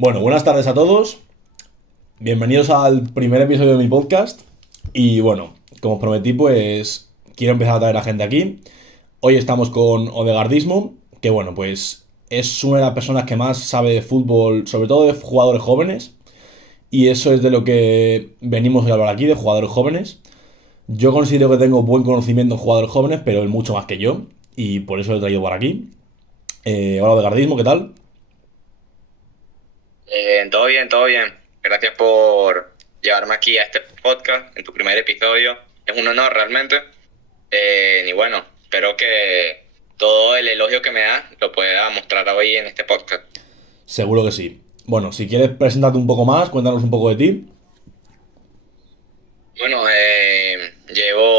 Bueno, buenas tardes a todos. Bienvenidos al primer episodio de mi podcast. Y bueno, como os prometí, pues quiero empezar a traer a gente aquí. Hoy estamos con Odegardismo, que bueno, pues es una de las personas que más sabe de fútbol, sobre todo de jugadores jóvenes. Y eso es de lo que venimos a hablar aquí, de jugadores jóvenes. Yo considero que tengo buen conocimiento en jugadores jóvenes, pero él mucho más que yo. Y por eso lo he traído por aquí. Hola Odegardismo, ¿qué tal? Todo bien, todo bien. Gracias por llevarme aquí a este podcast en tu primer episodio. Es un honor realmente. Y bueno, espero que todo el elogio que me das lo pueda mostrar hoy en este podcast. Seguro que sí. Bueno, si quieres presentarte un poco más, cuéntanos un poco de ti. Bueno,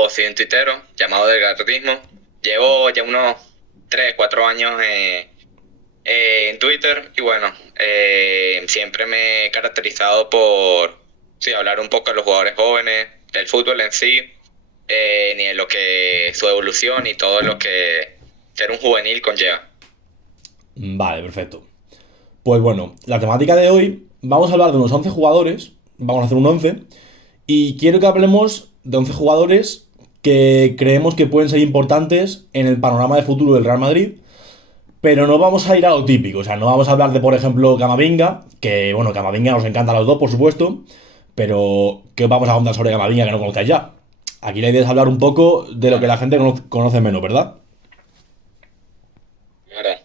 soy un tuitero llamado del Gatismo. Llevo ya unos 3 4 años en Twitter y bueno, siempre me he caracterizado por sí, hablar un poco de los jugadores jóvenes, del fútbol en sí, ni de lo que su evolución y todo lo que ser un juvenil conlleva. Vale, perfecto. Pues bueno, la temática de hoy, vamos a hablar de unos 11 jugadores, vamos a hacer un 11, y quiero que hablemos de 11 jugadores que creemos que pueden ser importantes en el panorama de futuro del Real Madrid, pero no vamos a ir a lo típico, o sea, no vamos a hablar de, por ejemplo, Camavinga, que bueno, Camavinga nos encanta a los dos, por supuesto, pero ¿qué vamos a contar sobre Camavinga que no conozcáis ya? Aquí la idea es hablar un poco de lo que Claro, la gente conoce menos, ¿verdad? claro.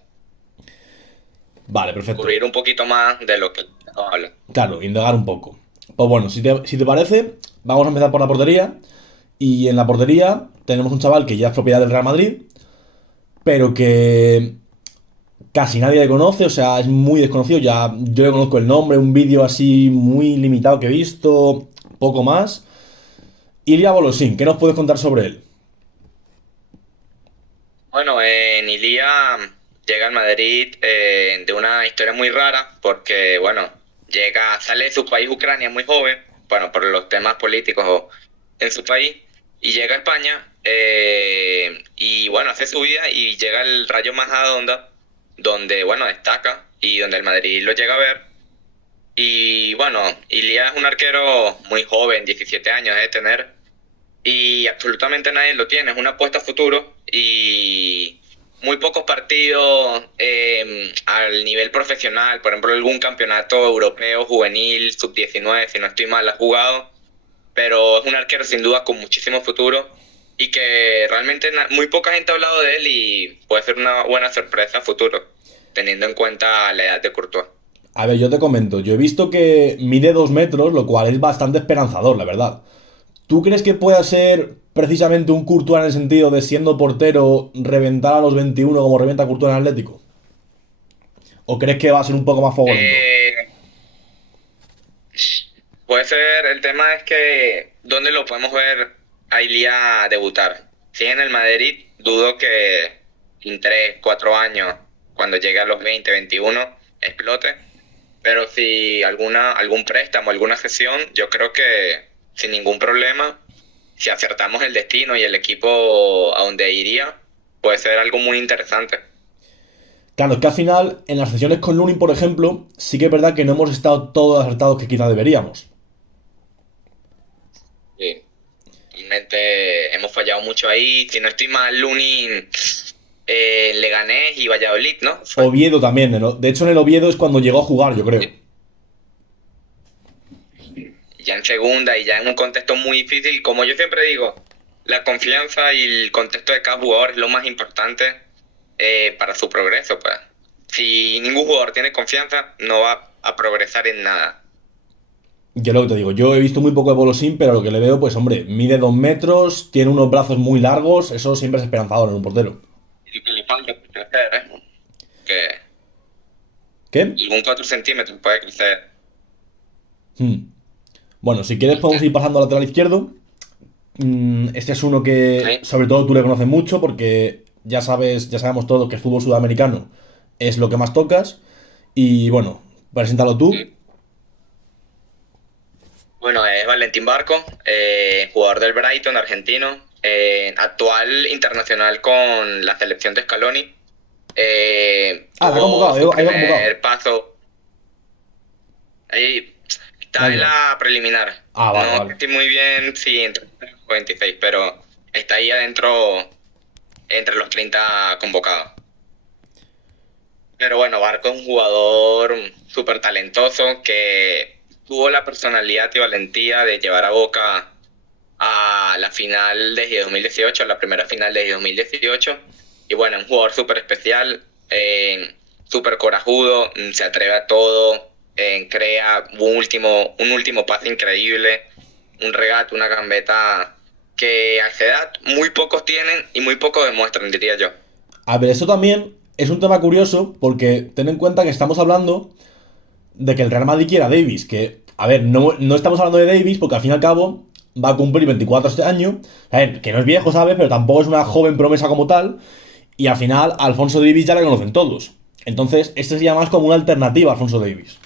Vale, perfecto. Cubrir un poquito más de lo que habla. Claro, indagar un poco. Pues bueno, si te parece, vamos a empezar por la portería. Y en la portería tenemos un chaval que ya es propiedad del Real Madrid, pero que casi nadie le conoce, o sea, es muy desconocido. Ya yo le conozco el nombre, un vídeo así muy limitado que he visto, poco más. Ilya Volosín, ¿qué nos puedes contar sobre él? Bueno, Nilia llega al Madrid de una historia muy rara porque, bueno, sale de su país, Ucrania, muy joven, bueno, por los temas políticos en su país, y llega a España y, bueno, hace su vida y llega al Rayo Majadahonda, donde, bueno, destaca y donde el Madrid lo llega a ver. Y, bueno, Ilia es un arquero muy joven, 17 años de tener, y absolutamente nadie lo tiene. Es una apuesta a futuro y muy pocos partidos al nivel profesional, por ejemplo, algún campeonato europeo juvenil, sub-19, si no estoy mal, ha jugado, pero es un arquero sin duda con muchísimo futuro y que realmente muy poca gente ha hablado de él y puede ser una buena sorpresa a futuro, teniendo en cuenta la edad de Courtois. A ver, yo te comento, yo he visto que mide 2 metros, lo cual es bastante esperanzador, la verdad. ¿Tú crees que pueda ser precisamente un Courtois en el sentido de siendo portero reventar a los 21 como revienta Courtois en Atlético? ¿O crees que va a ser un poco más fuego lento? Eh, Puede ser, el tema es que ¿dónde lo podemos ver a Ilia debutar? Si en el Madrid, dudo que en 3 4 años, cuando llegue a los 20 21 explote. Pero si algún préstamo, alguna cesión, yo creo que sin ningún problema, si acertamos el destino y el equipo a donde iría, puede ser algo muy interesante. Claro, es que al final, en las sesiones con Lunin, por ejemplo, sí que es verdad que no hemos estado todos acertados que quizá deberíamos. Sí. Realmente hemos fallado mucho ahí. Si no estoy mal, Lunin, Leganés y Valladolid, ¿no? Fue. Oviedo también, ¿no? De hecho en el Oviedo es cuando llegó a jugar, yo creo. Ya en segunda y ya en un contexto muy difícil. Como yo siempre digo, la confianza y el contexto de cada jugador es lo más importante para su progreso, pues. Si ningún jugador tiene confianza, no va a progresar en nada. Yo lo que te digo, yo he visto muy poco de Bolosín, pero lo que le veo, pues hombre, mide 2 metros, tiene unos brazos muy largos, eso siempre es esperanzador en un portero. Y que le falta por crecer, ¿eh? Que ¿Qué? algún 4 centímetros puede crecer. Hmm. Bueno, si quieres podemos ir pasando al lateral izquierdo. Este es uno que ¿Sí? sobre todo tú le conoces mucho porque ya sabes, ya sabemos todos que el fútbol sudamericano es lo que más tocas. Y bueno, preséntalo tú. ¿Sí? Bueno, es Valentín Barco, jugador del Brighton, argentino, actual internacional con la selección de Scaloni. Ah, la ha Tuvo convocado, su ha ido convocado. primer paso. Ahí está Vale, en vale. la preliminar. Ah, vale, No vale. estoy muy bien si entre los 26, pero está ahí adentro entre los 30 convocados. Pero bueno, Barco es un jugador súper talentoso que tuvo la personalidad y valentía de llevar a Boca a la final de 2018, a la primera final de 2018. Y bueno, un jugador súper especial, súper corajudo, se atreve a todo, crea un último pase increíble, un regate, una gambeta que a esa edad muy pocos tienen y muy pocos demuestran, diría yo. A ver, eso también es un tema curioso porque ten en cuenta que estamos hablando de que el Real Madrid quiera a Davis, que, a ver, no estamos hablando de Davis porque al fin y al cabo va a cumplir 24 este año, a ver, que no es viejo, ¿sabes? Pero tampoco es una joven promesa como tal, y al final a Alfonso Davis ya le conocen todos. Entonces, este sería más como una alternativa a Alfonso Davis.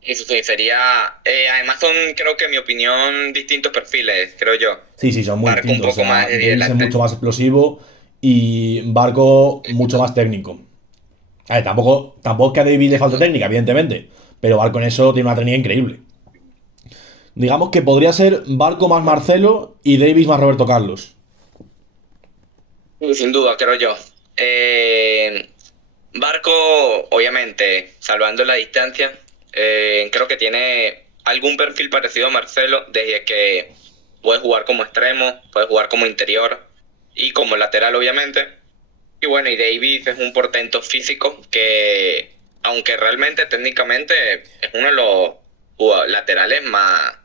Eso sí, sería... además son, creo que en mi opinión, distintos perfiles, creo yo. Sí, sí, son muy Barco un distintos. O poco sea, más de Davis es mucho delante. más explosivo y Barco mucho más técnico. A ver, tampoco es que a Davis le falte técnica, evidentemente, pero Barco en eso tiene una técnica increíble. Digamos que podría ser Barco más Marcelo y Davis más Roberto Carlos. Sí, sin duda, creo yo. Barco, obviamente, salvando la distancia, creo que tiene algún perfil parecido a Marcelo, desde que puede jugar como extremo, puede jugar como interior y como lateral, obviamente. Y bueno, y Davis es un portento físico que, aunque realmente técnicamente es uno de los laterales más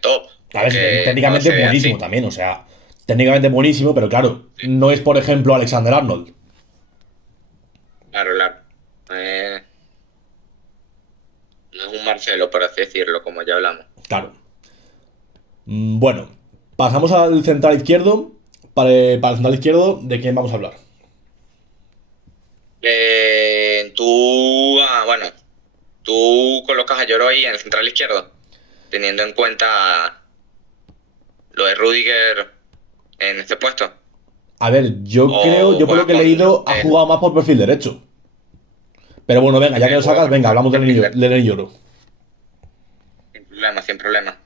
top, A ver, aunque no técnicamente se ve buenísimo así. también, o sea, técnicamente buenísimo, pero claro, no es por ejemplo Alexander Arnold. Claro, claro. Eh, no es un Marcelo, por así decirlo, como ya hablamos. Claro. Bueno, pasamos al central izquierdo. Para el central izquierdo, ¿de quién vamos a hablar? Bueno, tú colocas a Lloro ahí en el central izquierdo, teniendo en cuenta lo de Rudiger en este puesto. A ver, yo creo, O yo por lo juegas que he con leído, ha jugado más por perfil derecho. Pero bueno, venga, ya que lo juega sacas, venga, hablamos de perfil Lenny Lloro. sin problema, sin problema.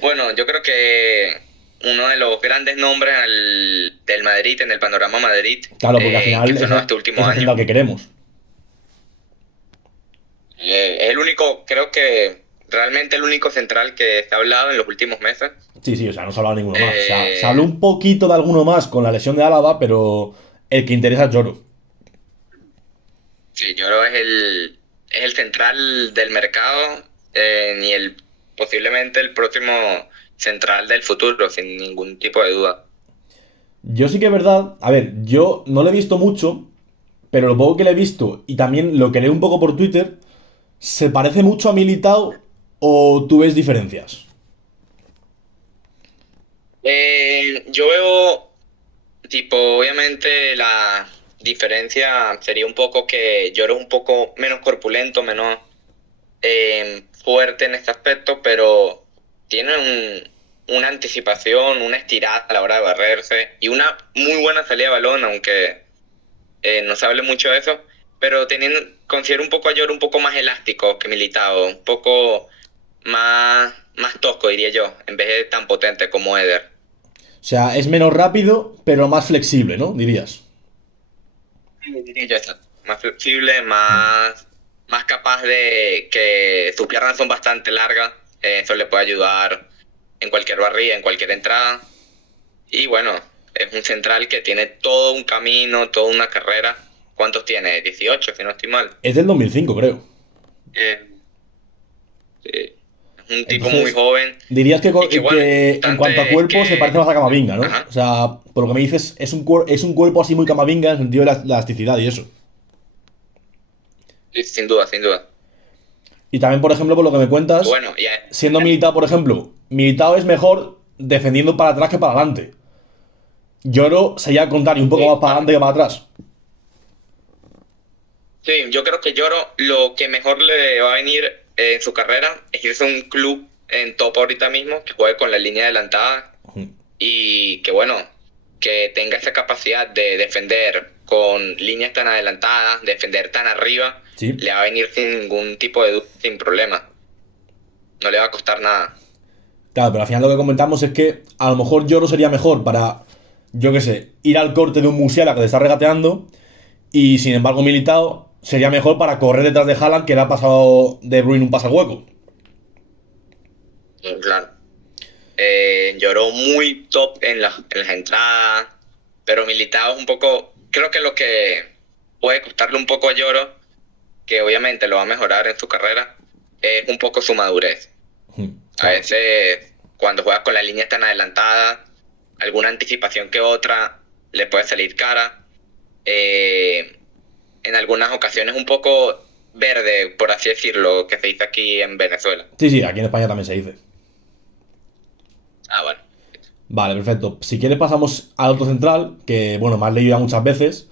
Bueno, yo creo que uno de los grandes nombres del Madrid, en el panorama Madrid, Claro, porque al que final sonó este último es el año, central que queremos. es el único, creo que realmente el único central que se ha hablado en los últimos meses. Sí, sí, o sea, no se ha hablado de ninguno más. O sea, se habló Eh, un poquito de alguno más con la lesión de Álava, pero el que interesa es Lloro. sí, yo creo que es el central del mercado, ni el posiblemente el próximo central del futuro, sin ningún tipo de duda. Yo sí que es verdad, a ver, yo no le he visto mucho, pero lo poco que le he visto y también lo que leo un poco por Twitter, ¿se parece mucho a Militao o tú ves diferencias? Yo veo, tipo, obviamente la diferencia sería un poco que Lloro es un poco menos corpulento, menos fuerte en este aspecto, pero tiene una anticipación, una estirada a la hora de barrerse y una muy buena salida de balón, aunque no se hable mucho de eso, pero considero un poco a Lloro un poco más elástico que Militao, un poco más tosco, diría yo, en vez de tan potente como Eder. O sea, es menos rápido, pero más flexible, ¿no? Dirías. Diría yo eso. Más flexible, más capaz de que sus piernas son bastante largas, eso le puede ayudar en cualquier barrida, en cualquier entrada. Y bueno, es un central que tiene todo un camino, toda una carrera. ¿Cuántos tiene? 18, si no estoy mal. Es del 2005, creo. Eh, sí, es un tipo muy Entonces, joven dirías y que bueno, lo que en cuanto a importante es cuerpo se parece que... más a Camavinga, ¿no? O Ajá, sea, por lo que me dices, es un cuerpo así muy Camavinga en el sentido de la elasticidad y eso. sí, sin duda, sin duda. Y también, por ejemplo, por lo que me cuentas, Bueno, ya... siendo Militao, por ejemplo, Militao es mejor defendiendo para atrás que para adelante. Lloro sería al contrario, un poco más Sí, para adelante que para atrás. sí, yo creo que Lloro lo que mejor le va a venir en su carrera es irse a un club en top ahorita mismo, que juegue con la línea adelantada y que bueno, que tenga esa capacidad de defender con líneas tan adelantadas, defender tan arriba, Sí. le va a venir sin ningún tipo de duda, sin problema. No le va a costar nada. Claro, pero al final lo que comentamos es que a lo mejor Lloro sería mejor para, yo qué sé, ir al corte de un Musiala que te está regateando, y sin embargo Militao sería mejor para correr detrás de Haaland, que le ha pasado De Bruyne un pase al hueco. Claro. Lloró muy top en las entradas, pero Militao es un poco, creo que lo que puede costarle un poco a Lloro, que obviamente lo va a mejorar en su carrera, es un poco su madurez. A veces cuando juegas con las líneas tan adelantadas, alguna anticipación que otra le puede salir cara. En algunas ocasiones un poco verde, por así decirlo, que se dice aquí en Venezuela. Sí, aquí en España también se dice. Bueno. Vale, perfecto. Si quieres pasamos al otro central, que bueno, me has leído ya muchas veces,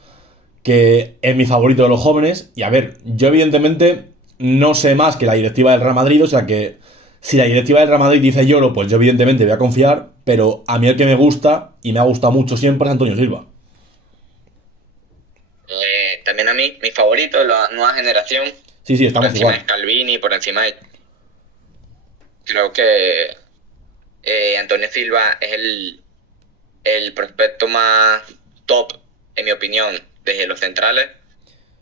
que es mi favorito de los jóvenes. Y a ver, yo evidentemente no sé más que la directiva del Real Madrid, o sea que si la directiva del Real Madrid dice Lloro, pues yo evidentemente voy a confiar, pero a mí el que me gusta, y me ha gustado mucho siempre, es Antonio Silva. También a mí, mi favorito, la nueva generación. Sí, Por estamos encima de igual. Scalvini, por encima de... Creo que Antonio Silva es el prospecto más top, en mi opinión, desde los centrales.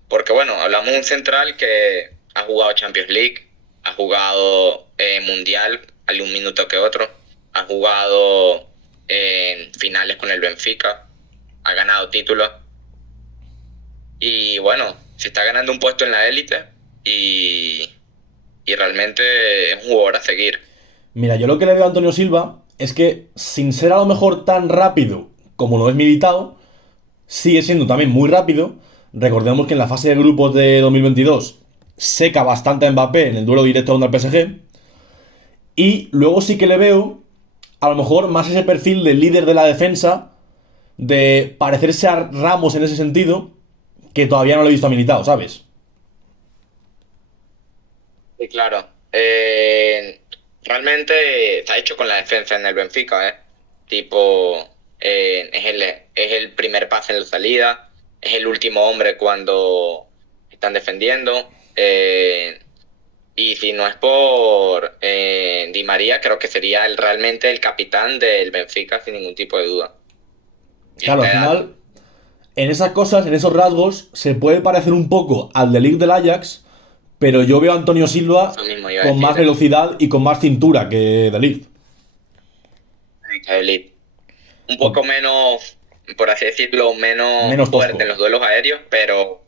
Porque bueno, hablamos de un central que ha jugado Champions League, ha jugado Mundial, algún minuto que otro, ha jugado en finales con el Benfica, ha ganado títulos. Y bueno, se está ganando un puesto en la élite y realmente es un jugador a seguir. Mira, yo lo que le veo a Antonio Silva es que, sin ser a lo mejor tan rápido como lo es Militao, sigue siendo también muy rápido. Recordemos que en la fase de grupos de 2022 seca bastante a Mbappé en el duelo directo contra el PSG. Y luego sí que le veo, a lo mejor, más ese perfil de líder de la defensa, de parecerse a Ramos en ese sentido, que todavía no lo he visto a Militao, ¿sabes? Sí, claro. Realmente está hecho con la defensa en el Benfica, ¿eh? Tipo, es el primer pase en la salida, es el último hombre cuando están defendiendo. Y si no es por Di María, creo que sería realmente el capitán del Benfica sin ningún tipo de duda. Claro, al final, en esas cosas, en esos rasgos, se puede parecer un poco al de Ligt del Ajax, pero yo veo a Antonio Silva con más velocidad y con más cintura que de Ligt. Un poco menos, por así decirlo, menos fuerte en los duelos aéreos, pero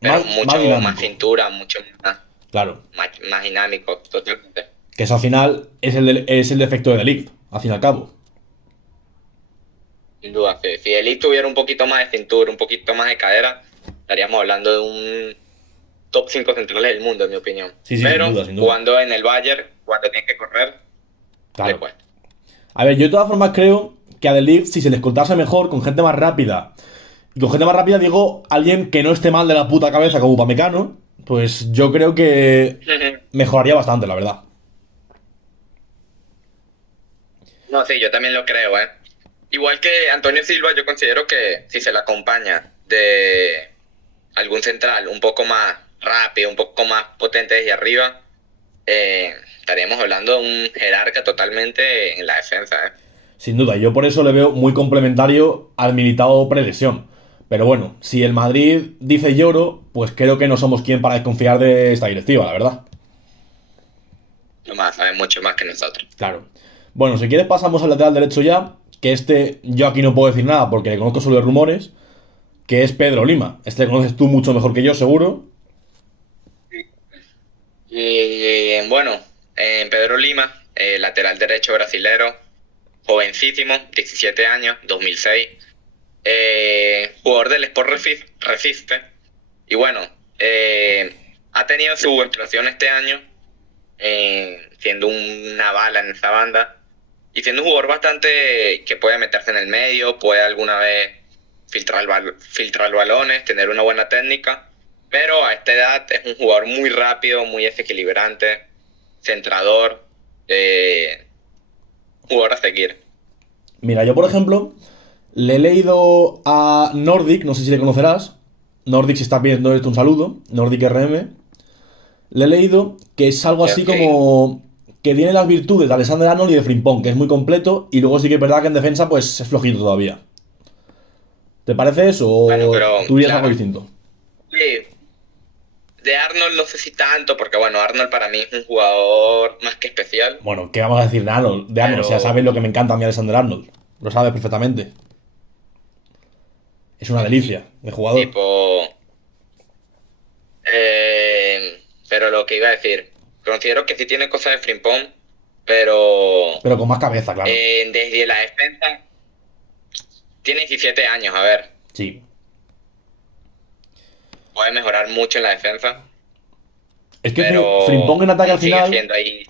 mucho más cintura, mucho más, claro, más dinámico, totalmente. Que eso al final es el defecto de Ligt, al fin y al cabo. Sin duda, si De Ligt tuviera un poquito más de cintura, un poquito más de cadera, estaríamos hablando de un top 5 centrales del mundo, en mi opinión. Sí, pero sin duda, sin duda. Jugando en el Bayern, cuando tiene que correr, claro, le cuesta. A ver, yo de todas formas creo que a De Ligt, si se les contase mejor, con gente más rápida, y con gente más rápida digo alguien que no esté mal de la puta cabeza como Upamecano, pues yo creo que mejoraría bastante, la verdad. No, sí, yo también lo creo, ¿eh? Igual que Antonio Silva, yo considero que si se le acompaña de algún central un poco más rápido, un poco más potente desde arriba, estaríamos hablando de un jerarca totalmente en la defensa, ¿eh? Sin duda, yo por eso le veo muy complementario al Militao prelesión. Pero bueno, si el Madrid dice Lloro, pues creo que no somos quien para desconfiar de esta directiva, la verdad. Saben mucho más que nosotros. Claro. Bueno, si quieres pasamos al lateral derecho ya, que yo aquí no puedo decir nada porque le conozco solo de rumores, que es Pedro Lima. Este le conoces tú mucho mejor que yo, seguro. Bueno, Pedro Lima, lateral derecho brasilero, jovencísimo, 17 años, 2006. Jugador del Sport Recife. Y bueno, ha tenido su explosión este año, siendo una bala en esa banda. Y siendo un jugador bastante que puede meterse en el medio, puede alguna vez filtrar balones, tener una buena técnica. Pero a esta edad es un jugador muy rápido, muy desequilibrante, centrador, jugador a seguir. Mira, yo por ejemplo Le he leído a Nordic, no sé si le conocerás. Nordic, si estás viendo esto, un saludo. Nordic RM. Le he leído que es algo así Ok. como que tiene las virtudes de Alexander Arnold y de Frimpong, que es muy completo, y luego sí que es verdad que en defensa pues es flojito todavía. ¿Te parece eso Bueno, o pero tú dirías algo claro, distinto? sí, de Arnold no sé si tanto, porque bueno, Arnold para mí es un jugador más que especial, Bueno, ¿qué vamos a decir de Arnold? De Arnold, o sea, pero sabes lo que me encanta a mí Alexander Arnold. Lo sabes perfectamente. Es una delicia de jugador. tipo, pero lo que iba a decir, considero que sí tiene cosas de Frimpong, pero Pero con más cabeza, claro. desde la defensa tiene 17 años, a ver, Sí. puede mejorar mucho en la defensa, Es que pero Frimpong en ataque al sigue final. siendo ahí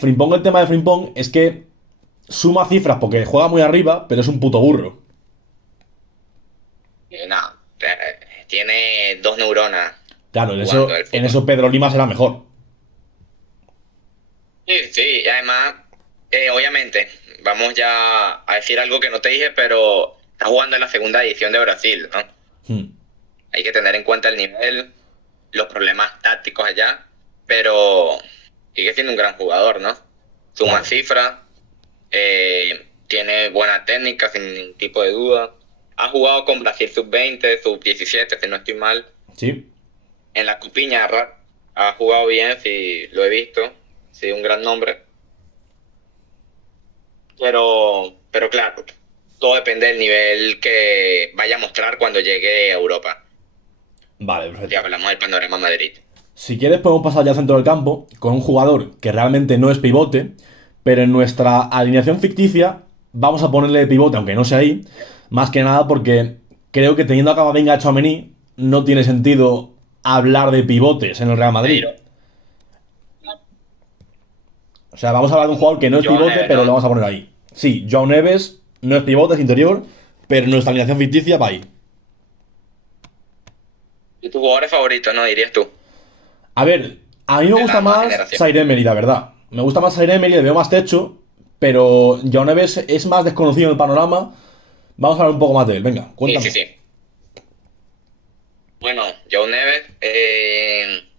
Frimpong, el tema de Frimpong es que suma cifras porque juega muy arriba, pero es un puto burro. no, tiene dos neuronas Claro, jugando el en fútbol. eso Pedro Lima será mejor. Sí, sí, y además, obviamente, vamos ya a decir algo que no te dije, pero está jugando en la segunda edición de Brasil, ¿no? Hmm. Hay que tener en cuenta el nivel, los problemas tácticos allá, pero sigue siendo un gran jugador, ¿no? Suma Claro. cifras, tiene buena técnica, sin ningún tipo de duda. Ha jugado con Brasil sub-20, sub-17, si no estoy mal. Sí. En la Copiñarra ha jugado bien, si lo he visto, sí, un gran nombre. Pero claro, todo depende del nivel que vaya a mostrar cuando llegue a Europa. Vale, Si perfecto. hablamos del panorama Madrid. Si quieres podemos pasar ya al centro del campo con un jugador que realmente no es pivote, pero en nuestra alineación ficticia vamos a ponerle pivote, aunque no sea ahí, más que nada porque creo que teniendo a Camavinga a Tchouaméni no tiene sentido hablar de pivotes en el Real Madrid. Pero O sea, vamos a hablar de un jugador que no es Joao pivote, Neves, pero lo ¿no? vamos a poner ahí. Sí, Joao Neves no es pivote, es interior, pero en nuestra alineación ficticia va ahí. ¿Y tus jugadores favoritos, no dirías tú? A ver, a mí me De gusta la nueva más generación. Zaire Emery, la verdad. Me gusta más Zaire Emery, le veo más techo, pero Joao Neves es más desconocido en el panorama. Vamos a hablar un poco más de él, venga, Sí, sí, cuéntame. sí. Bueno, Joao Neves,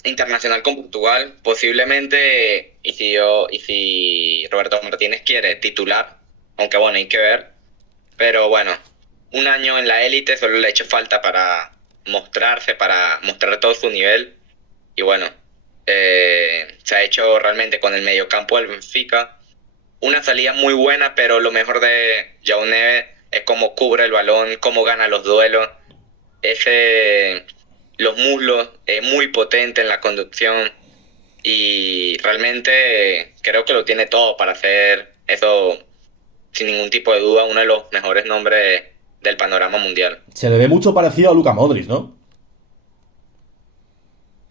internacional con Portugal, posiblemente, y si Roberto Martínez quiere titular, aunque bueno, hay que ver. Pero bueno, un año en la élite solo le ha hecho falta para mostrarse, para mostrar todo su nivel. Y bueno, se ha hecho realmente con el mediocampo del Benfica una salida muy buena, pero lo mejor de Joao Neves es cómo cubre el balón, cómo gana los duelos, los muslos, es muy potente en la conducción y realmente creo que lo tiene todo para hacer eso sin ningún tipo de duda uno de los mejores nombres del panorama mundial. Se le ve mucho parecido a Luka Modric, ¿no?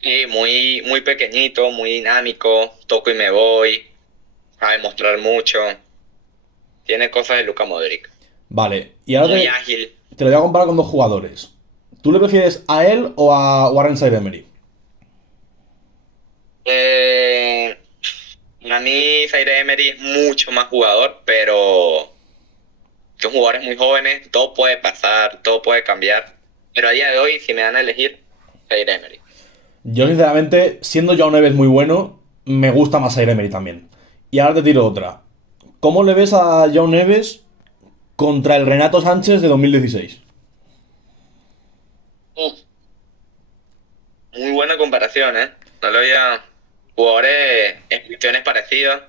Y muy, muy pequeñito, muy dinámico, toco y me voy, sabe mostrar mucho, tiene cosas de Luka Modric, Vale, y ahora muy ágil. te lo voy a comparar con dos jugadores. ¿Tú le prefieres a él o a Warren Zaire Emery? Eh, a mí Zaire Emery es mucho más jugador, pero son jugadores muy jóvenes, todo puede pasar, todo puede cambiar. Pero a día de hoy, si me dan a elegir, Zaire Emery. Yo, sinceramente, siendo Joao Neves muy bueno, me gusta más Zaire Emery también. Y ahora te tiro otra. ¿Cómo le ves a Joao Neves contra el Renato Sánchez de 2016? Uf, muy buena comparación, ¿eh? No lo había... Jugadores en cuestiones parecidas.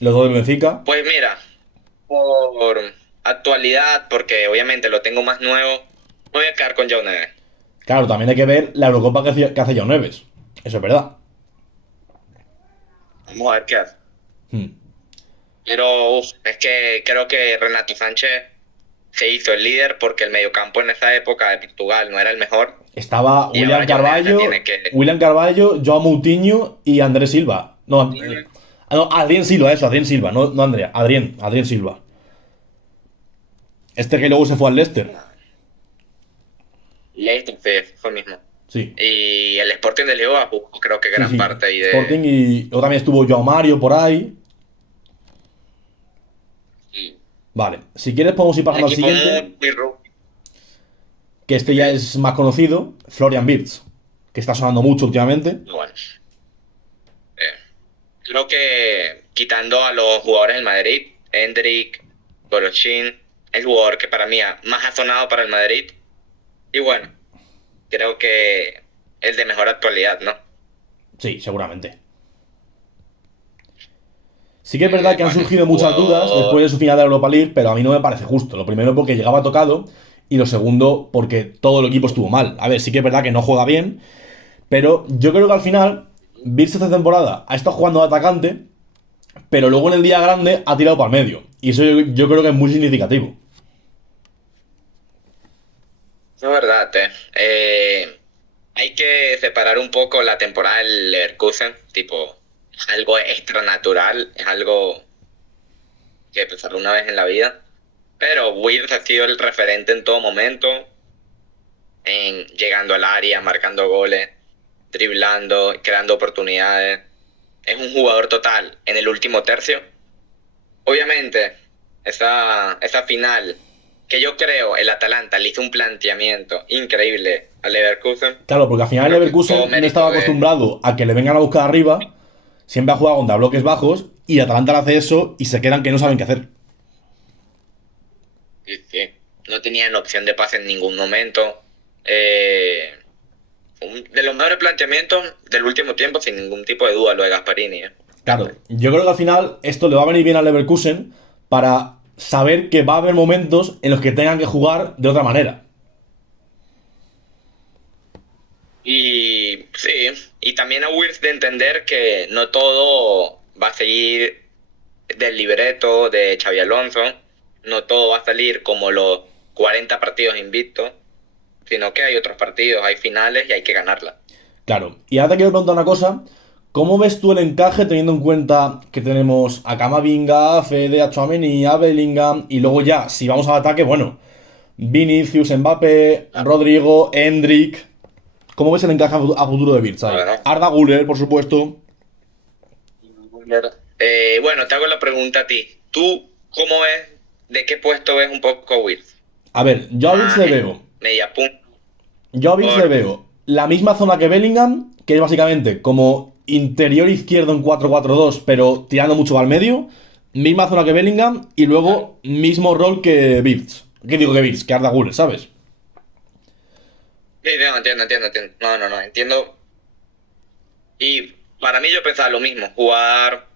Los dos del Benfica. Pues mira, por actualidad, porque obviamente lo tengo más nuevo, me voy a quedar con Joao Neves. Claro, también hay que ver la Eurocopa que hace Joao Neves. Eso es verdad. Vamos a ver qué hace. Hmm. Pero es que creo que Renato Sánchez se hizo el líder porque el mediocampo en esa época de Portugal no era el mejor. Estaba Y ahora Joao tiene que... William Carvalho, Joao Moutinho y Andrés Silva. No, no, Adrien Silva, eso, Adrien Silva, no Andrea, Adrien Silva. Este que luego se fue al Leicester. Leicester sí, fue el mismo. Sí, Y el Sporting de Lisboa jugó creo que sí, gran sí. parte ahí Sporting de... y luego también estuvo Joao Mario por ahí. Sí. Vale, si quieres podemos ir Un pasando al equipo siguiente, muy rookie. que este ya es más conocido, Florian Wirtz, que está sonando mucho últimamente. Bueno, eh, creo que quitando a los jugadores del Madrid, Hendrik, Gorochin, el jugador que para mí más ha sonado para el Madrid. Y bueno, creo que el de mejor actualidad, ¿no? Sí, seguramente. Sí que es verdad que han Bueno, surgido muchas dudas después jugador. de su final de Europa League, pero a mí no me parece justo. Lo primero porque llegaba tocado y lo segundo porque todo el equipo estuvo mal. A ver, sí que es verdad que no juega bien, pero yo creo que al final, Virtus esta temporada ha estado jugando de atacante, pero luego en el día grande ha tirado para el medio. Y eso yo creo que es muy significativo. No es verdad, hay que separar un poco la temporada del Leverkusen, tipo, es algo extranatural, es algo que pasará una vez en la vida. Pero Wirtz ha sido el referente en todo momento, en llegando al área, marcando goles, driblando, creando oportunidades. Es un jugador total en el último tercio. Obviamente, esa final, que yo creo el Atalanta le hizo un planteamiento increíble al Leverkusen. Claro, porque al final el Creo que es todo Leverkusen no estaba mérito de... acostumbrado a que le vengan a buscar arriba, siempre ha jugado contra bloques bajos, y Atalanta le hace eso y se quedan que no saben qué hacer. Sí, sí. No tenían opción de pase en ningún momento. Eh, de los mejores planteamientos del último tiempo, sin ningún tipo de duda, lo de Gasparini. Claro, yo creo que al final esto le va a venir bien al Leverkusen para saber que va a haber momentos en los que tengan que jugar de otra manera. Y sí, y también a Wirtz de entender que no todo va a seguir del libreto de Xavi Alonso, no todo va a salir como los 40 partidos invictos, sino que hay otros partidos, hay finales y hay que ganarla. Claro, y ahora te quiero preguntar una cosa. ¿Cómo ves tú el encaje teniendo en cuenta que tenemos a Camavinga, a Fede, a Tchouaméni, a Bellingham y luego ya, si vamos al ataque, bueno, Vinicius, Mbappé, Rodrigo, Endrick. ¿Cómo ves el encaje a futuro de Virts ahí? Bueno, Arda Güler, por supuesto. bueno, te hago la pregunta a ti. ¿Tú cómo ves, de qué puesto ves un poco a Wirtz? A ver, yo a Virts Más le en veo. media punta. Yo a Virts le Por... veo la misma zona que Bellingham, que es básicamente como interior izquierdo en 4-4-2, pero tirando mucho al medio. Misma zona que Bellingham y luego mismo rol que Virts. ¿Qué digo que Virts? Que Arda Güler, ¿sabes? Sí, no, entiendo. No, entiendo. Y para mí yo pensaba lo mismo, jugar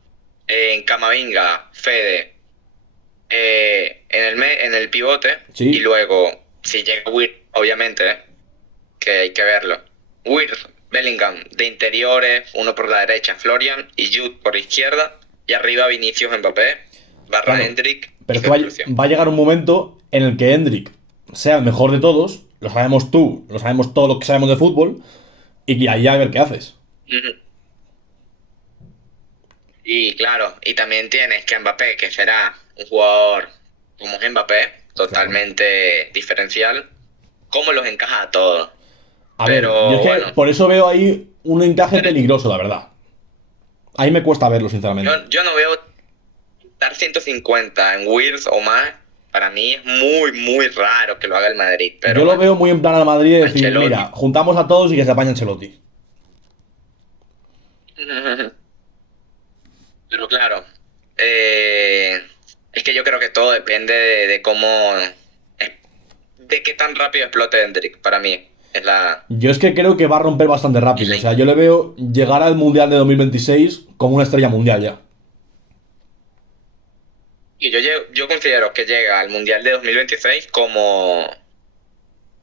en Camavinga, Fede, en el pivote, y Sí. luego, si llega Wirtz, obviamente, que hay que verlo. Wirtz, Bellingham de interiores, uno por la derecha, Florian, y Jude por izquierda, y arriba Vinicius Mbappé, barra Claro. Hendrik y Pero es que conclusión. va a llegar un momento en el que Endrick sea el mejor de todos. Lo sabemos tú, lo sabemos todos los que sabemos de fútbol. Y ahí a ver qué haces. Ujú. Y claro, y también tienes que Mbappé, que será un jugador como es Mbappé, Claro. totalmente diferencial, cómo los encaja a todos. A ver, yo es Pero que bueno, por eso veo ahí un encaje pero peligroso, la verdad. Ahí me cuesta verlo, sinceramente. yo no veo dar 150 en Wirtz o más. Para mí es muy raro que lo haga el Madrid, Yo pero lo bueno, veo muy en plan al Madrid de decir, mira, Ancelotti. juntamos a todos y que se apañe Ancelotti. Pero claro, es que yo creo que todo depende de cómo, de qué tan rápido explote Hendrik, para mí. Es la... Yo es que creo que va a romper bastante rápido. O sea, yo le veo llegar al Mundial de 2026 como una estrella mundial ya. Y yo considero que llega al Mundial de 2026 como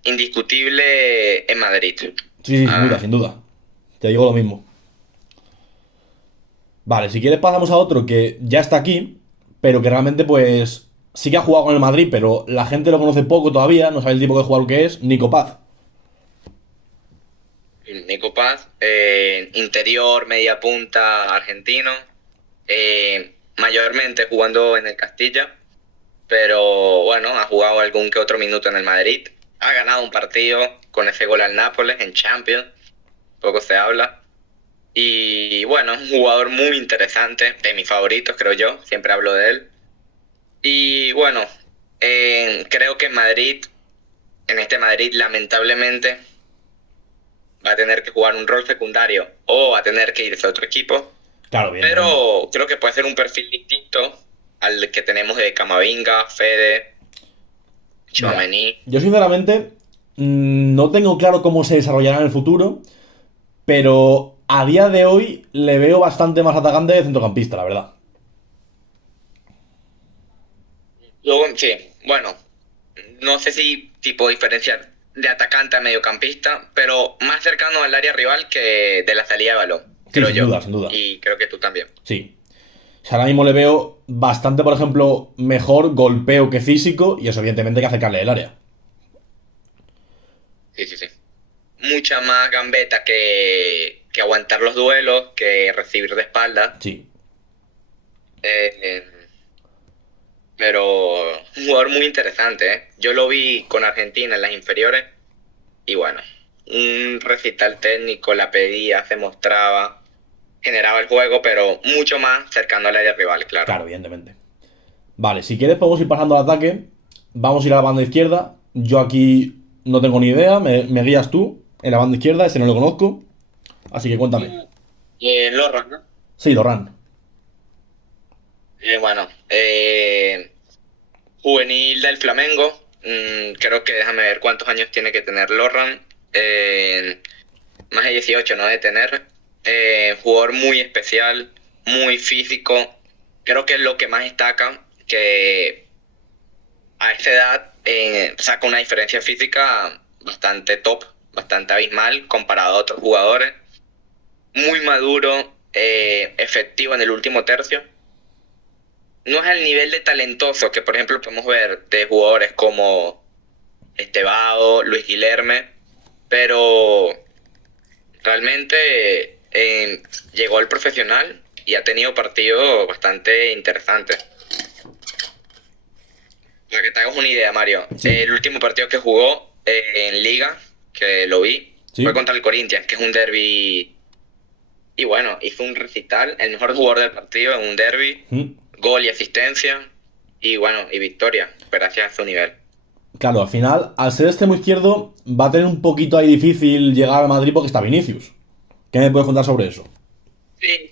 indiscutible en Madrid. Sí, sí, sin duda, Ah, sin duda. Te digo lo mismo. Vale, si quieres pasamos a otro que ya está aquí, pero que realmente pues sí que ha jugado con el Madrid, pero la gente lo conoce poco todavía, no sabe el tipo de jugador que es, Nico Paz. Nico Paz, interior, media punta argentino, mayormente jugando en el Castilla, pero bueno, ha jugado algún que otro minuto en el Madrid, ha ganado un partido con ese gol al Nápoles en Champions, poco se habla, y bueno, es un jugador muy interesante, de mis favoritos creo yo, siempre hablo de él, Y bueno, creo que en este Madrid, lamentablemente, va a tener que jugar un rol secundario o va a tener que irse a otro equipo. Claro, evidentemente. Pero creo que puede ser un perfil distinto al que tenemos de Camavinga, Fede, Mira, Tchouaméni. yo sinceramente no tengo claro cómo se desarrollará en el futuro, pero a día de hoy le veo bastante más atacante de centrocampista, la verdad. Luego, sí, bueno, no sé si tipo diferenciar de atacante a mediocampista, pero más cercano al área rival que de la salida de balón, Sí, creo sin yo. duda, sin duda. Y creo que tú también. Sí. O sea, ahora mismo le veo bastante, por ejemplo, mejor golpeo que físico y eso evidentemente hay que acercarle el área. Sí, sí, sí. Mucha más gambeta que aguantar los duelos, que recibir de espalda. Sí. Eh, pero un jugador muy interesante, ¿eh? Yo lo vi con Argentina en las inferiores y bueno, un recital técnico, la pedía, se mostraba, generaba el juego, pero mucho más cercano al área rival, claro. Claro, evidentemente. Vale, si quieres podemos ir pasando al ataque. Vamos a ir a la banda izquierda. Yo aquí no tengo ni idea. Me guías tú en la banda izquierda. Ese no lo conozco. Así que cuéntame. Y en Lorran, ¿no? Sí, Loran. Bueno, juvenil del Flamengo. Creo que déjame ver cuántos años tiene que tener Lorran. Más de 18 no debe tener. Jugador muy especial, muy físico. Creo que es lo que más destaca, que a esa edad saca una diferencia física bastante top, bastante abismal comparado a otros jugadores. Muy maduro, efectivo en el último tercio. No es al nivel de talentoso que, por ejemplo, podemos ver de jugadores como Estebao, Luis Guilherme, pero realmente llegó al profesional y ha tenido partidos bastante interesantes. Para que te hagas una idea, Mario, Sí. el último partido que jugó en Liga, que lo vi, Sí. fue contra el Corinthians, que es un derbi. Y bueno, hizo un recital, el mejor jugador del partido en un derbi, gol y asistencia, y bueno, y victoria, gracias a su nivel. Claro, al final, al ser extremo izquierdo, va a tener un poquito ahí difícil llegar al Madrid porque está Vinicius. ¿Qué me puedes contar sobre eso? Sí,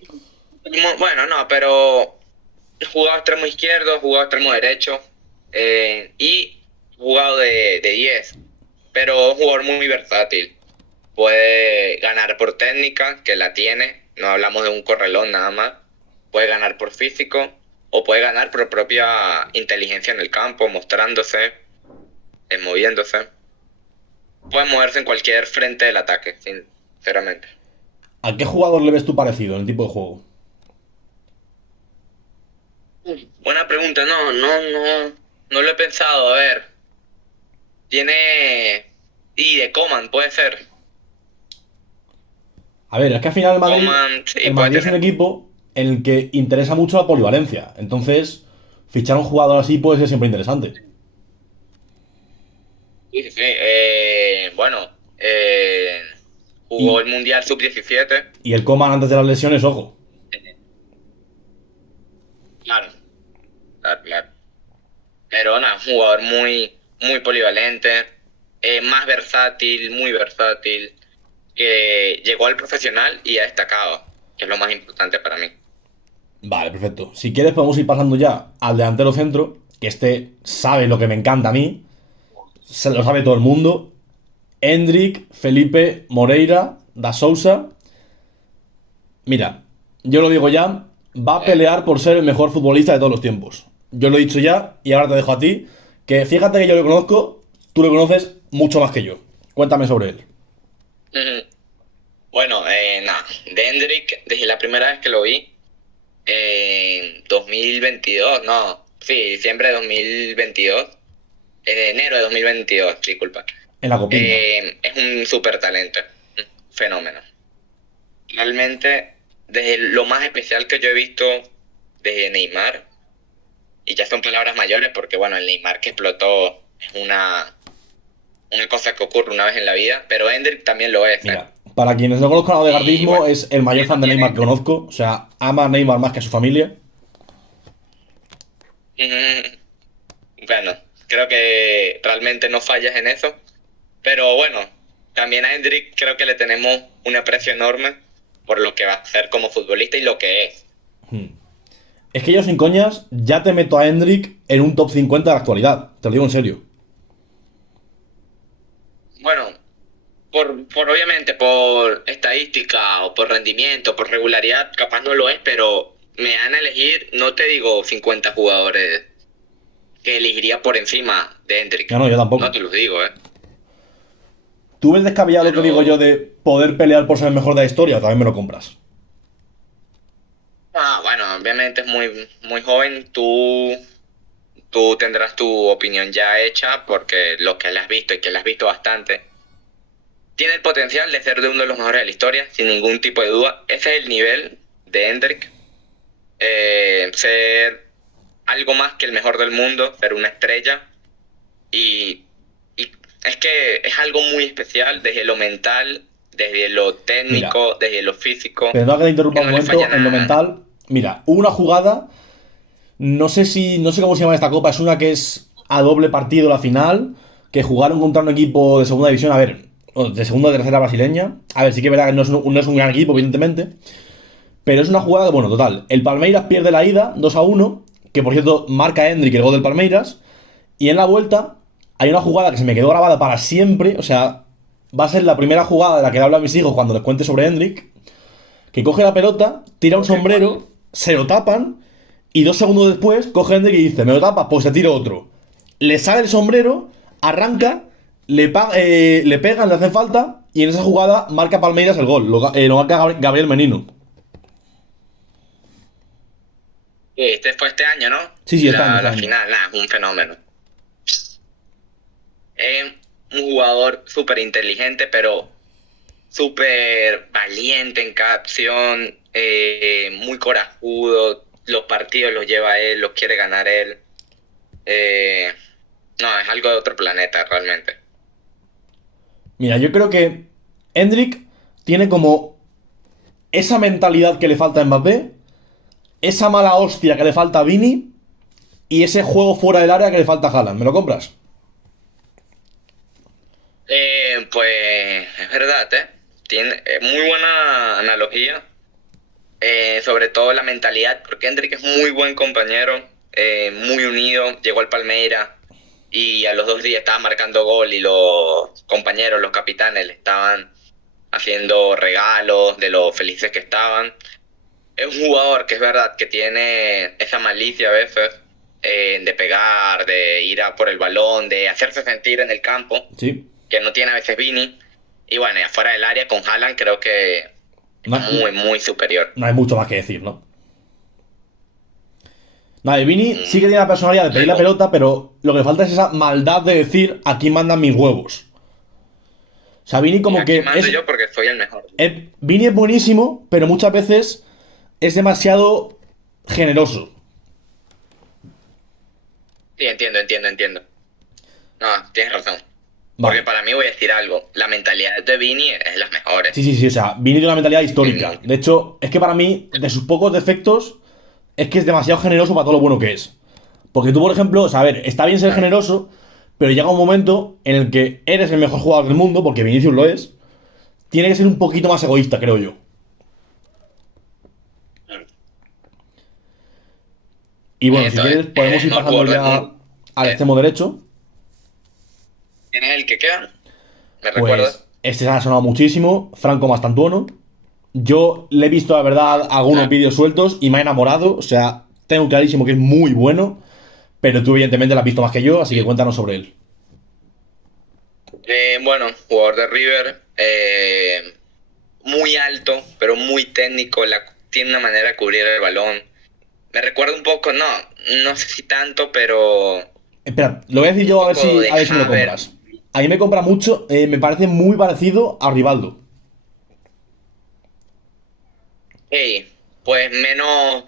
bueno, no, pero jugado extremo izquierdo, jugado extremo derecho, y jugado de 10, pero un jugador muy versátil. Puede ganar por técnica, que la tiene, no hablamos de un correlón nada más. Puede ganar por físico o puede ganar por propia inteligencia en el campo, mostrándose, moviéndose. Puede moverse en cualquier frente del ataque, sinceramente. ¿A qué jugador le ves tú parecido en el tipo de juego? Buena pregunta, no lo he pensado. A ver, tiene... Y de Coman, puede ser. A ver, es que al final Coman, sí, el puede Madrid es un tener. equipo en el que interesa mucho la polivalencia. Entonces, fichar a un jugador así puede ser siempre interesante. Sí, sí, sí. Bueno, jugó Y, el Mundial Sub-17. y el Coman antes de las lesiones, ojo. Claro, claro, claro. Pero nada, un jugador muy polivalente, más versátil, muy versátil, que llegó al profesional y ha destacado, que es lo más importante para mí. Vale, perfecto. Si quieres podemos ir pasando ya al delantero centro, que este sabe lo que me encanta a mí, se lo sabe todo el mundo. Hendrik, Felipe, Moreira, Da Sousa. Mira, yo lo digo ya, va a pelear por ser el mejor futbolista de todos los tiempos. Yo lo he dicho ya y ahora te dejo a ti, que fíjate que yo lo conozco, tú lo conoces mucho más que yo. Cuéntame sobre él. Ujú. Bueno, nada, de Hendrik, desde la primera vez que lo vi, en 2022, no, sí, diciembre de 2022, enero de 2022, disculpa. En la copiña. Es un súper talento, un fenómeno. Realmente, desde lo más especial que yo he visto desde Neymar, y ya son palabras mayores porque, bueno, el Neymar que explotó es una cosa que ocurre una vez en la vida, pero Hendrik también lo es. Mira, para quienes no conozcan a Y Odegardismo, bueno, es el mayor fan de Neymar que conozco. O sea, ama a Neymar más que a su familia. ujú, Bueno, creo que realmente no fallas en eso. Pero bueno, también a Hendrik creo que le tenemos un aprecio enorme por lo que va a hacer como futbolista y lo que es. Hmm. Es que yo sin coñas ya te meto a Hendrik en un top 50 de la actualidad. Te lo digo en serio. Bueno, obviamente por estadística o por rendimiento, por regularidad, capaz no lo es, pero me van a elegir, no te digo 50 jugadores que elegiría por encima de Hendrik. Ya no, yo No tampoco. te los digo, ¿eh? ¿Tú ves descabellado lo que digo yo Pero, de poder pelear por ser el mejor de la historia o también me lo compras? bueno, obviamente es muy joven. Tú tendrás tu opinión ya hecha porque lo que le has visto y que le has visto bastante. Tiene el potencial de ser de uno de los mejores de la historia, sin ningún tipo de duda. Ese es el nivel de Hendrik. Ser algo más que el mejor del mundo, ser una estrella. Y es que es algo muy especial desde lo mental, desde lo Mira, técnico, desde lo físico, perdón que te interrumpa que un no le falla momento. En lo nada. mental, mira, hubo una jugada. No sé cómo se llama esta copa. Es una que es a doble partido la final. Que jugaron contra un equipo de segunda división. A ver, de segunda o tercera brasileña. A ver, sí que verá que no es un gran equipo, evidentemente. Pero es una jugada que, bueno, total. El Palmeiras pierde la ida 2-1. Que por cierto, marca Hendrik el gol del Palmeiras. Y en la vuelta hay una jugada que se me quedó grabada para siempre. O sea, va a ser la primera jugada de la que hablan mis hijos cuando les cuente sobre Hendrik. Que coge la pelota, tira un Ok, ¿cuál? sombrero, se lo tapan. Y 2 segundos después coge Hendrik y dice: me lo tapas, pues te tiro otro. Le sale el sombrero, arranca, le pegan, le hacen falta. Y en esa jugada marca Palmeiras el gol. Lo marca Gabriel Menino. Este fue este año, ¿no? Sí, sí, está año, está La año. final, nada, es un fenómeno. Es un jugador súper inteligente, pero súper valiente en cada acción, muy corajudo. Los partidos los lleva él, los quiere ganar él. Eh, no, es algo de otro planeta realmente. Mira, yo creo que Hendrik tiene como esa mentalidad que le falta a Mbappé, esa mala hostia que le falta a Vini y ese juego fuera del área que le falta a Haaland. ¿Me lo compras? Pues es verdad, ¿eh? Tiene muy buena analogía, sobre todo la mentalidad, porque Hendrik es muy buen compañero, muy unido, llegó al Palmeiras y a los 2 días estaba marcando gol y los compañeros, los capitanes, le estaban haciendo regalos de lo felices que estaban. Es un jugador que es verdad que tiene esa malicia a veces, de pegar, de ir a por el balón, de hacerse sentir en el campo, Sí. que no tiene a veces Vini. Y bueno, y afuera del área con Haaland creo que No, está muy superior. no hay mucho más que decir, ¿no? Nada, Vini sí que Mm, tiene la personalidad de pedir la Luego, pelota, pero lo que le falta es esa maldad de decir: aquí mandan mis huevos. O sea, Vini y como aquí que mando es. yo porque soy el mejor. Vini es buenísimo, pero muchas veces es demasiado generoso. Sí, entiendo. No, tienes razón. Porque Vale. para mí voy a decir algo. La mentalidad de Vini es las mejores. Sí, sí, sí, o sea, Vini tiene una mentalidad histórica. Sin- De hecho, es que para mí, de sus pocos defectos, es que es demasiado generoso para todo lo bueno que es. Porque tú, por ejemplo, o sea, a ver, está bien ser generoso, pero llega un momento en el que eres el mejor jugador del mundo, porque Vinicius lo es, tiene que ser un poquito más egoísta, creo yo. Y bueno, si Eso es. quieres, Es podemos el ir mejor pasando jugador del ya mundo. al Eh, extremo derecho. ¿Quién es el que queda? ¿Me recuerdas? Pues este se ha sonado muchísimo, Franco Mastantuono. Yo le he visto, la verdad, algunos Claro. vídeos sueltos y me ha enamorado. O sea, tengo clarísimo que es muy bueno, pero tú evidentemente lo has visto más que yo, así que cuéntanos sobre él. Bueno, jugador de River, muy alto, pero muy técnico, tiene una manera de cubrir el balón. Me recuerda un poco, no sé si tanto, pero Espera, lo voy a decir un yo poco de a ver si me lo Haver. compras. A mí me compra mucho, me parece muy parecido a Rivaldo. Hey, pues menos,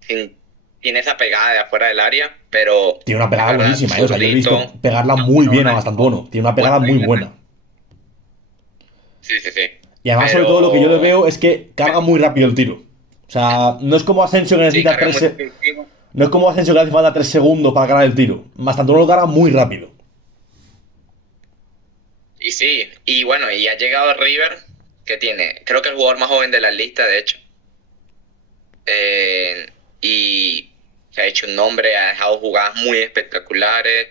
sin, tiene esa pegada de afuera del área, pero Tiene una es pegada verdad, buenísima, ¿eh? O sea, yo lo he visto zurdito, pegarla una muy muy bien a buena, Mastantuono. Tiene una buena pegada muy técnica. buena. Sí. Y además, sobre todo, lo que yo le Pero veo es que carga muy rápido el tiro. O sea, no es como Asensio que sí, necesita carga 3 muy rápido. No es como Asensio que hace falta 3 segundos para ganar el tiro. Mastantuono lo carga muy rápido. Y sí, y bueno, y ha llegado River, que tiene, creo que el jugador más joven de la lista, de hecho. Y se ha hecho un nombre, ha dejado jugadas muy espectaculares,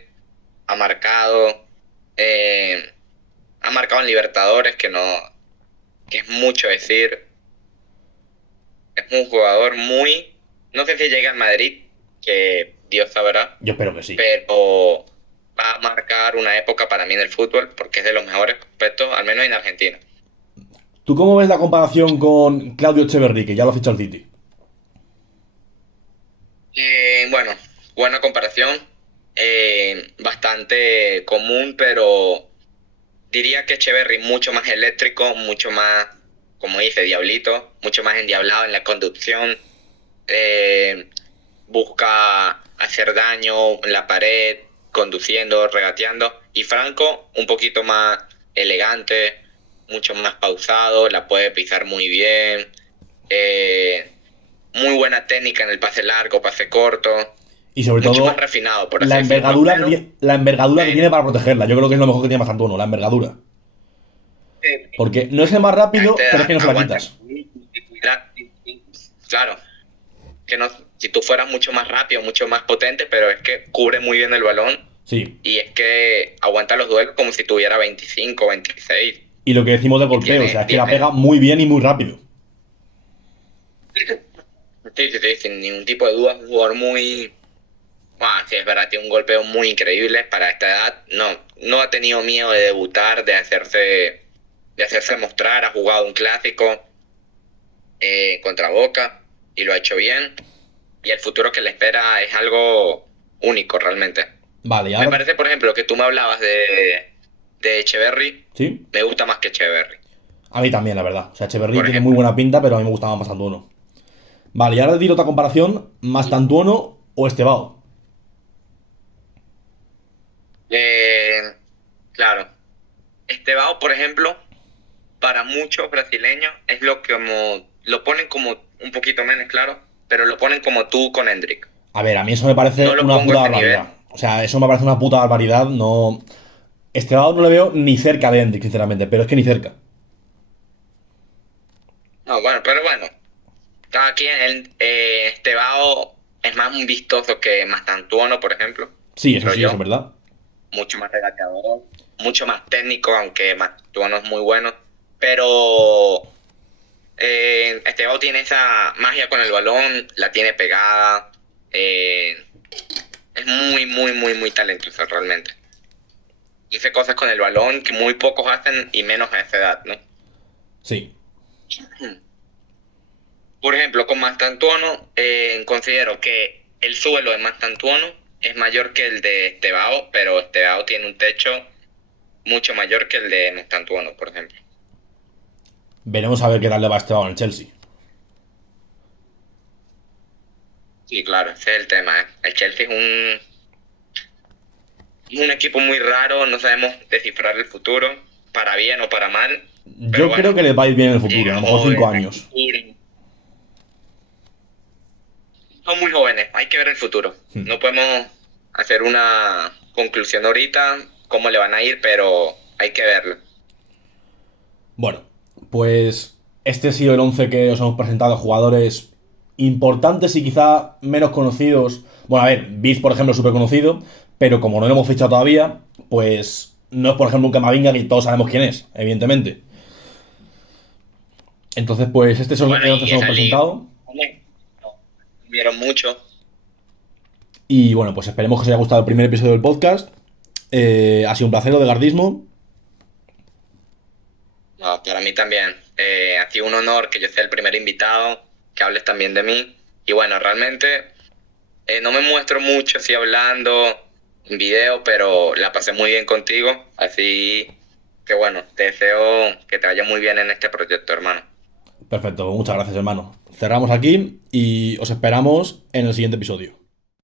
ha marcado, eh, ha marcado en Libertadores, que es mucho decir. Es un jugador muy, no sé si llega al Madrid, que Dios sabrá, Yo espero que sí. pero va a marcar una época para mí en el fútbol, porque es de los mejores prospectos, al menos en Argentina. ¿Tú cómo ves la comparación con Claudio Echeverri, que ya lo ha fichado el City? Bueno, buena comparación, bastante común, pero diría que Echeverry mucho más eléctrico, mucho más, como dice Diablito, mucho más endiablado en la conducción, eh, busca hacer daño en la pared, conduciendo, regateando, y Franco un poquito más elegante, mucho más pausado, la puede pisar muy bien, muy buena técnica en el pase largo, pase corto, Y sobre mucho más todo, refinado, por así decirlo, pero la envergadura que eh, tiene para protegerla. Yo creo que es lo mejor que tiene Mastantuono, la envergadura. Porque no es el más a esta rápido, pero es edad que no se la aguanta. quitas. Claro, que no, si tú fueras mucho más rápido, mucho más potente, pero es que cubre muy bien el balón Sí. y es que aguanta los duelos como si tuviera 25, 26 Y lo que decimos de y golpeo, o sea, es que la tiene, pega muy bien y muy rápido. sí, sí, sí, sin ningún tipo de duda, es un jugador muy, sí, es verdad, tiene un golpeo muy increíble para esta edad, no ha tenido miedo de debutar, de hacerse mostrar, ha jugado un clásico contra Boca y lo ha hecho bien y el futuro que le espera es algo único realmente. Vale, y Me ahora. parece, por ejemplo, que tú me hablabas de Echeverry, ¿Sí? me gusta más que Echeverry, A mí también, la verdad. O sea, Echeverri por tiene muy ejemplo. buena pinta, pero a mí me gusta más Mastantuono. Vale, y ahora te digo otra comparación: Mastantuono o Estebao. Eh, claro, Estevao, por ejemplo, para muchos brasileños es lo ponen como un poquito menos, claro, pero lo ponen como tú con Hendrik. A ver, a mí eso me parece No lo una pongo a puta ese barbaridad. nivel. O sea, eso me parece una puta barbaridad. No. Estebao no le veo ni cerca de Hendrik, sinceramente, pero es que ni cerca. No, bueno, pero bueno, cada quien, Estevao es más un vistoso que Mastantuono, por ejemplo, Sí, creo eso es yo. verdad. Mucho más regateador, mucho más técnico, aunque Mastuano es muy bueno, pero Estebao tiene esa magia con el balón, la tiene pegada, es muy, muy, muy, muy talentoso realmente. Dice cosas con el balón que muy pocos hacen y menos a esa edad, ¿no? Sí. Por ejemplo, con Mastantuono, considero que el suelo de Mastantuono es mayor que el de Estebao, pero Estebao tiene un techo mucho mayor que el de Mastantuono, por ejemplo. Veremos a ver qué tal le va a Estebao en el Chelsea. Sí, claro, ese es el tema, ¿eh? El Chelsea es un equipo muy raro, no sabemos descifrar el futuro, para bien o para mal, pero Yo creo bueno, que le va a ir bien en el futuro, a llega lo mejor 5 joven, años. son muy jóvenes, hay que ver el futuro. Hmm. No podemos hacer una conclusión ahorita, cómo le van a ir, pero hay que verlo. Bueno, pues este ha sido el 11 que os hemos presentado, jugadores importantes y quizá menos conocidos. Bueno, a ver, Biz, por ejemplo, es súper conocido, pero como no lo hemos fichado todavía, pues no es, por ejemplo, un Camavinga que todos sabemos quién es, evidentemente. Entonces, pues este es el Bueno, 11 y que os hemos esa liga, presentado. vieron mucho. Y bueno, pues esperemos que os haya gustado el primer episodio del podcast. Ha sido un placer, de Gardismo. No, para mí también. Ha sido un honor que yo sea el primer invitado, que hables también de mí. Y bueno, realmente no me muestro mucho así hablando en video, pero la pasé muy bien contigo. Así que bueno, te deseo que te vaya muy bien en este proyecto, hermano. Perfecto, muchas gracias, hermano. Cerramos aquí y os esperamos en el siguiente episodio.